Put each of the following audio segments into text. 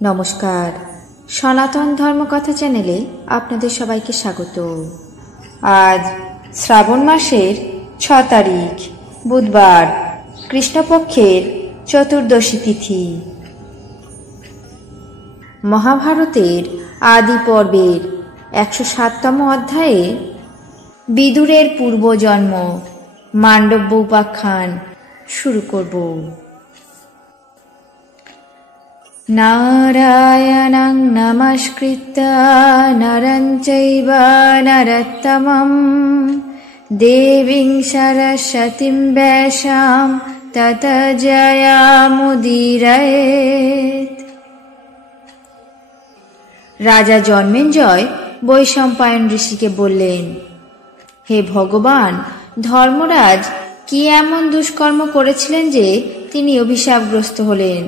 নমস্কার, সনাতন ধর্মকথা চ্যানেলে আপনাদের সবাইকে স্বাগত। আজ শ্রাবণ মাসের 6 তারিখ বুধবার, কৃষ্ণপক্ষের চতুর্দশী তিথি। মহাভারতের আদি পর্বের 107তম অধ্যায়ে বিদুরের পূর্বজন্ম মান্ডব্য উপাখ্যান শুরু করব। নারায়ণং নমস্কৃত্য নরং চৈব নরোত্তমং দেবীং সরস্বতীং ব্যাসাং ততো জয়মুদীরয়েৎ। রাজা জন্মেঞ্জয় বৈশম্পায়ন ঋষিকে বললেন, হে ভগবান, ধর্মরাজ কি এমন দুষ্কর্ম করেছিলেন যে তিনি অভিশাপগ্রস্ত হলেন,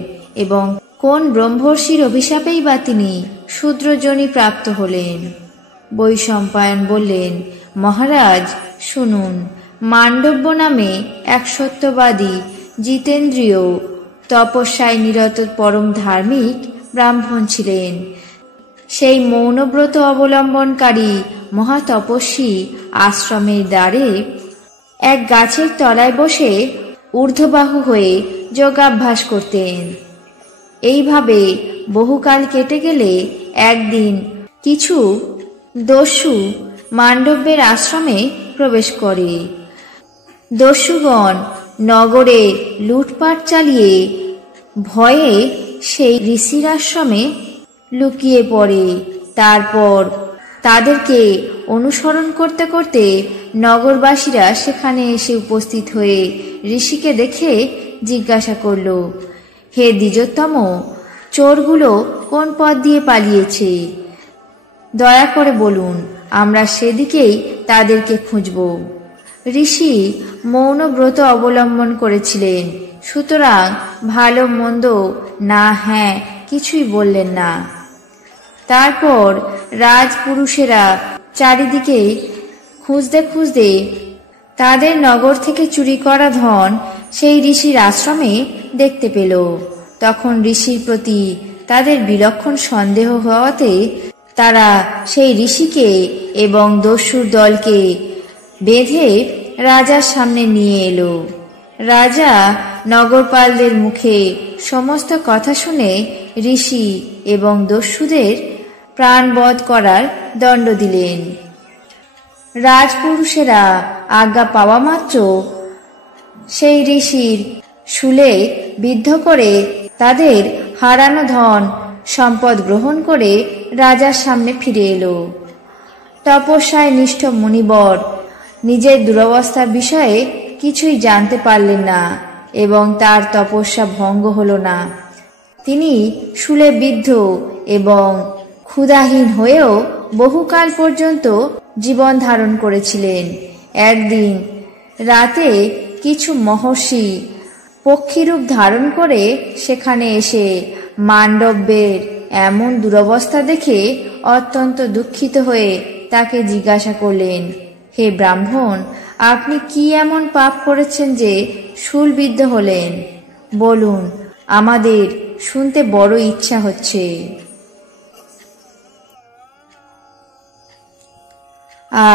এবং কোন ব্রহ্মর্ষির অভিশাপেই বা তিনি শূদ্রযোনি প্রাপ্ত হলেন? বৈশম্পায়ন বললেন, মহারাজ শুনুন, মান্ডব্য নামে এক সত্যবাদী জিতেন্দ্রীয় তপস্যায় নিরত পরম ধার্মিক ব্রাহ্মণ ছিলেন। সেই মৌনব্রত অবলম্বনকারী মহাতপস্বী আশ্রমের দ্বারে এক গাছের তলায় বসে ঊর্ধ্ববাহু হয়ে যোগাভ্যাস করতেন। এইভাবে বহুকাল কেটে গেলে একদিন কিছু দস্যু মান্ডব্যের আশ্রমে প্রবেশ করে। দস্যুগণ নগরে লুটপাট চালিয়ে ভয়ে সেই ঋষির আশ্রমে লুকিয়ে পড়ে। তারপর তাদেরকে অনুসরণ করতে করতে নগরবাসীরা সেখানে এসে উপস্থিত হয়ে ঋষিকে দেখে জিজ্ঞাসা করল, হে দ্বিজোত্তম, চোরগুলো কোন পথ দিয়ে পালিয়েছে? দয়া করে বলুন, আমরা সেদিকেই তাদেরকে খুঁজব। ঋষি মৌন ব্রত অবলম্বন করেছিলেন, সুতরাং ভালো মন্দ না হ্যাঁ কিছুই বললেন না। তারপর রাজপুরুষেরা চারিদিকে খুঁজতে খুঁজতে তাদের নগর থেকে চুরি করা ধন সেই ঋষির আশ্রমে দেখতে পেল। তখন ঋষির প্রতি তাদের বিলক্ষণ সন্দেহ হওয়াতে তারা সেই ঋষিকে এবং দস্যুর দলকে বেঁধে রাজার সামনে নিয়ে এলো। রাজা নগরপালদের মুখে সমস্ত কথা শুনে ঋষি এবং দস্যুদের প্রাণবধ করার দণ্ড দিলেন। রাজপুরুষেরা আজ্ঞা পাওয়া মাত্র সেই ঋষির শূলে বিদ্ধ করে তাদের হারানো ধন সম্পদ গ্রহণ করে রাজার সামনে ফিরে এলো। তপস্যায় নিষ্ঠ মুনিবর নিজের দুরবস্থার বিষয়ে কিছুই জানতে পারলেন না এবং তার তপস্যা ভঙ্গ হল না। তিনি শূলে বিদ্ধ এবং ক্ষুধাহীন হয়েও বহুকাল পর্যন্ত জীবন ধারণ করেছিলেন। একদিন রাতে কিছু মহর্ষি পক্ষীরূপ ধারণ করে সেখানে এসে মান্ডব্যের এমন দুরবস্থা দেখে অত্যন্ত দুঃখিত হয়ে তাকে জিজ্ঞাসা করলেন, হে ব্রাহ্মণ, আপনি কি এমন পাপ করেছেন যে শূলবিদ্ধ হলেন? বলুন, আমাদের শুনতে বড় ইচ্ছা হচ্ছে।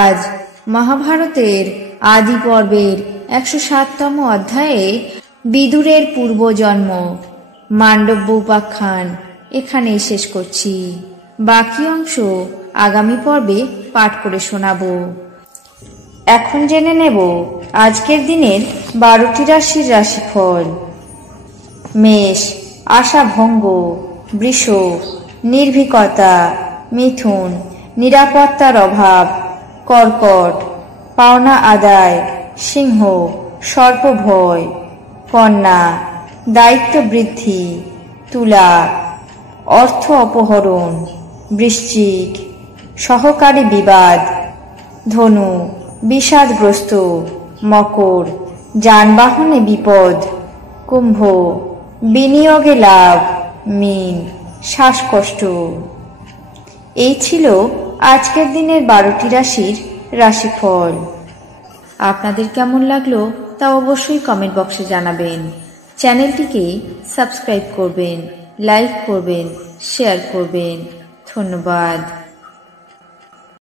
আজ মহাভারতের আদি পর্বের 107তম অধ্যায়ে বিদুরের পূর্বজন্ম মান্ডব্য উপাখ্যান এখানেই শেষ করছি। বাকি অংশ আগামী পর্বে পাঠ করে শোনাব। এখন জেনে নেব আজকের দিনের 12টি রাশির রাশিফল। মেষ আশাভঙ্গ, বৃষ নির্ভীকতা, মিথুন নিরাপত্তার অভাব, কর্কট পাওনা আদায়, সিংহ সর্পভয়, কন্যা দায়িত্ব বৃদ্ধি, তুলা অর্থ অপহরণ, বৃশ্চিক সহকারী বিবাদ, ধনু বিষাদগ্রস্ত, মকর যানবাহনে বিপদ, কুম্ভ বিনিয়োগে লাভ, মীন শ্বাসকষ্ট। এই ছিল আজকের দিনের 12টি রাশির রাশিফল। আপনাদের কেমন লাগলো তা অবশ্যই কমেন্ট বক্সে জানাবেন। চ্যানেলটিকে সাবস্ক্রাইব করবেন, লাইক করবেন, শেয়ার করবেন। ধন্যবাদ।